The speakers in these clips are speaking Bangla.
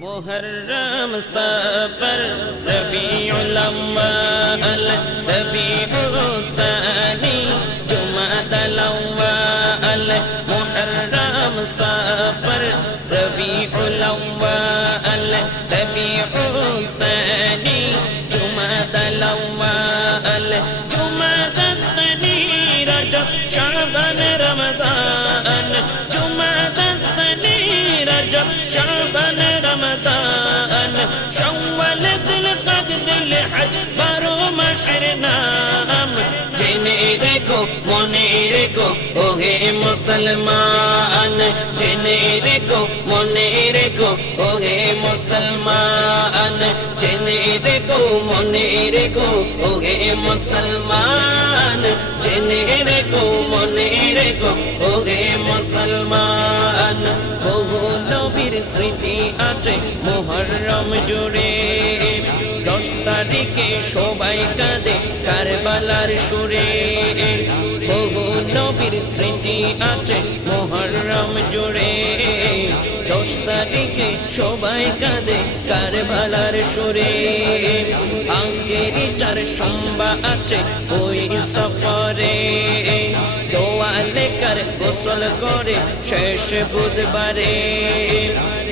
मुहर्रम सफर रबीउल अव्वल रबीउल सानी जुमादल अव्वल मुहर्रम सफर रबीउल अव्वल रबीउल सानी जुमादल अव्वल जुमादल सानी रजब शाबान रमजान जुमादल सानी रजब शाबान रमजान शव्वाल जिलकद जिलहज 12 माসের নাম জেনে রেখো মনে রেখো ওহে মুসলমান জেনে রেখো মনে রেখো ওহে মুসলমান জেনে রেখো মনে রেখো ওহে মুসলমান জেনে রেখো মনে রেখো ওহে মুসলমান বহু নবীর স্মৃতি আছে মুহররম জুড়ে 10 তারিখে সবাই কাঁদে কারবালার সুরে বহু নবীর স্মৃতি আছে মুহররম জুড়ে 10 তারিখে সবাই কাঁদে কারবালার সুরে আখেরি 4 সোমবার আছে ওই সফরে দোয়া লেকার গোসল করে শেষ বুধবারে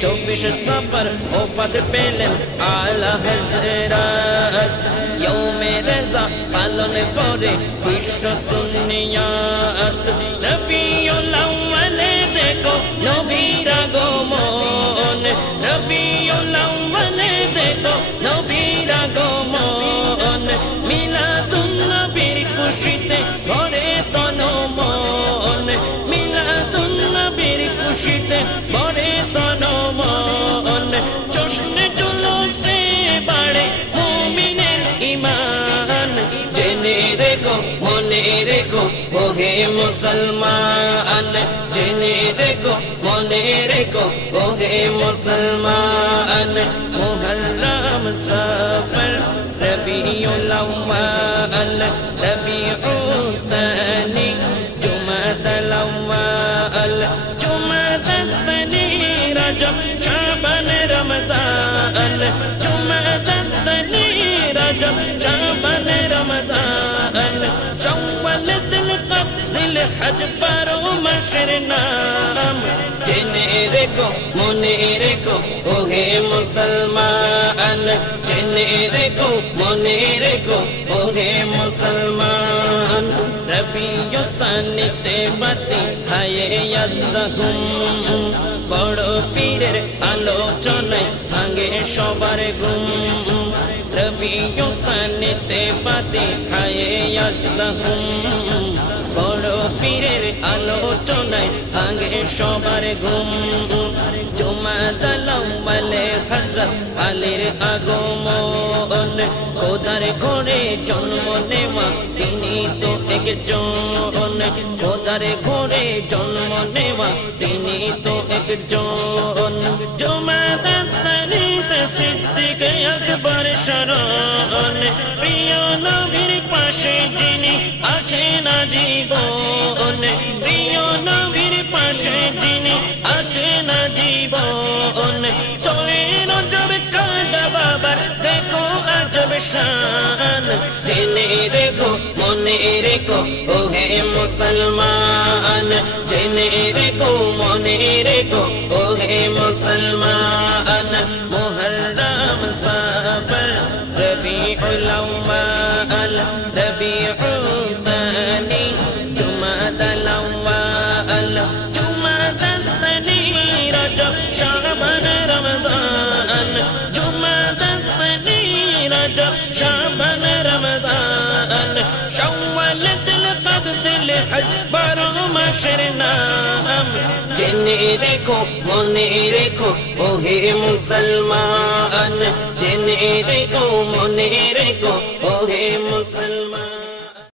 24 সফর ওফাত পেলেন আলা হযরত ইয়ৌমে রেজা পালন করে বিশ্ব সুন্নিয়াত রবিউল আউয়াল দেখো নবীর আগমন রবিউল আউয়াল দেখো নবীর আগমন মিলাদুন নবীর খুশিতে ভরে তন মন মিলাদুন নবীর খুশিতে ভরে তন মন জশ্ন জুলুসে বাড়ে মুমিনের ঈমান জেনে রেখো মনে রেখো ওহে মুসলমান জেনে রেখো মনে রেখো ওহে মুসলমান মুহররম সফর রবিউল আউয়াল রবিউল সানি জুমাদাল আউয়াল জুমাদাল সানি রজব শাবান রমজান জুমাদাল সানি রজব শাবান রমজান শওয়াল জিলকদ জিলহজ 12 মাসের নাম জেনে রেখো মনে রেখো ওহে মুসলমান জেনে রেখো মনে রেখো ওহে মুসলমান রবিউল সানিতে বাতি হায়ে ইয়াজদাহুম বড় পীরের আলোচনায় ভাঙে সবার ঘুম রবিউল সানিতে বাতি হায়ে ইয়াজদাহুম বড় পীরের আলোচনায় ভাঙে সবার ঘুম জুমাদাল আউয়ালে হযরত আলীর আগমন খোদার ঘরে জন্ম নেওয়া তিনি তো একজন খোদার ঘরে জন্ম নেওয়া তিনি তো একজন জুমাদাল সানিতে সিদ্দিক আকবর শরণ প্রিয় নবীর পাশে যিনি আছেন জীবন প্রিয় নবীর পাশে যিনি আছেন জীবন চলে রজব কাজা বাবার দেখো আজব শান জেনে রেখো মনে রেখো ওহে মুসলমান জেনে রেখো মনে রেখো ওহে মুসলমান মুহররম সফর রবিউল আউয়াল রবিউল সানি জুমাদাল আউয়াল জুমাদাল সানি রজব শাবান রমজান জুমাদাল সানি রজব শাবান রমজান শওয়াল জিলকদ জিলহজ 12 মাসের নাম জেনে রেখো মনে রেখো ওহে মুসলমান জেনে রেখো মনে রেখো ওহে মুসলমান।